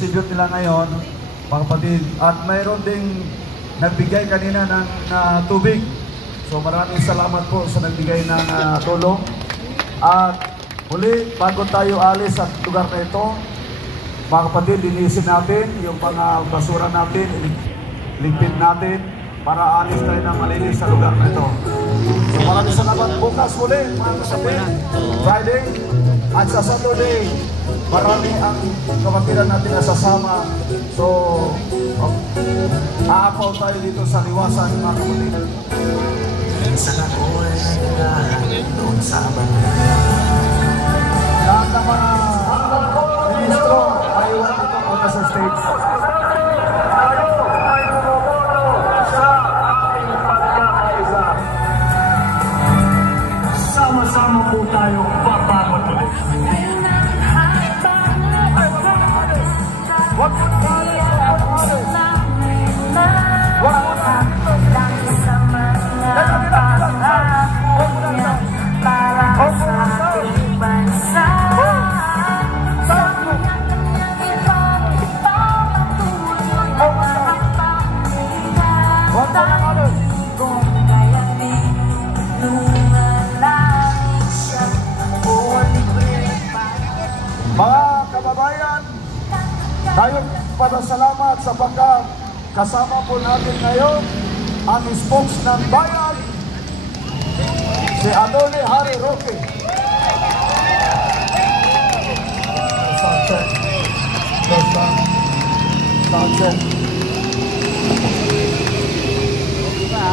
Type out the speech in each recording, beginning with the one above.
i-distribute nila ngayon, mga kapatid. At mayroon ding nagbigay kanina ng tubig. So maraming salamat po sa nagbigay ng tulong. At muli, bago tayo alis sa lugar na ito, mga kapatid, linisin natin yung mga basura natin, ligpit natin, para alis tayo ng malinis sa lugar na ito. So maraming salamat. Bukas muli, mga kapatid, Friday at sa Saturday, marami ang kapatiran natin na sasama. So, aapaw tayo dito sa Liwasan, mga kapatid. Lahat ng mga ministro ay punta sa stage. Sama-sama po tayo papagot ulit. Mga kababayan, tayo pasalamat sapagkat kasama po natin ngayon ang spokes ng bayan, si Atty. Harry Roque.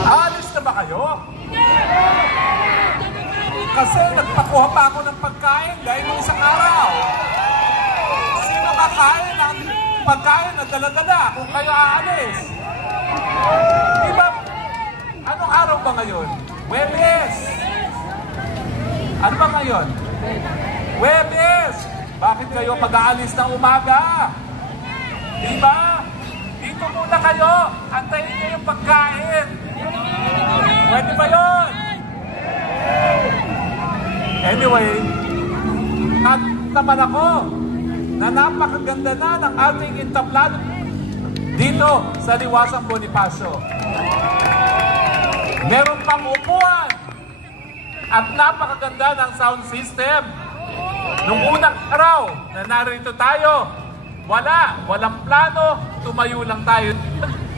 Alis na ba kayo? Kasi nagpakuha pa ako ng pagkain dahil nung isang araw. Sino kakain ng pagkain na dala-dala kung kayo aalis? Diba? Anong araw ba ngayon? Huwebes! Ano ba ngayon? Huwebes! Bakit kayo mag-aalis ng umaga? Diba? Dito muna kayo. Antayin niyo yung pagkain. Pwede ba yun? Anyway, at naman ako na napakaganda na ng ating entablado dito sa Liwasang Bonifacio. Meron pang upuan at napakaganda ng sound system. Nung unang araw na narito tayo, walang plano, tumayo lang tayo,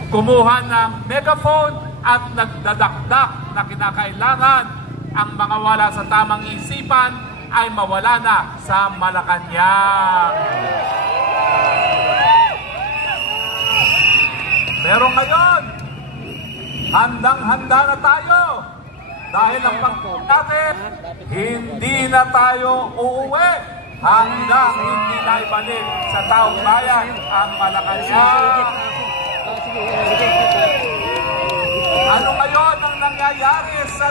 kumuha ng megaphone at nagdadakdak na kinakailangan ang mga wala sa tamang isipan ay mawala na sa Malacanang. Pero ngayon, handang-handa na tayo dahil ang pagpunta natin, hindi na tayo uuwi hanggang hindi na ibalik sa taong bayan ang Malacanang. Ano ngayon ang nangyayari sa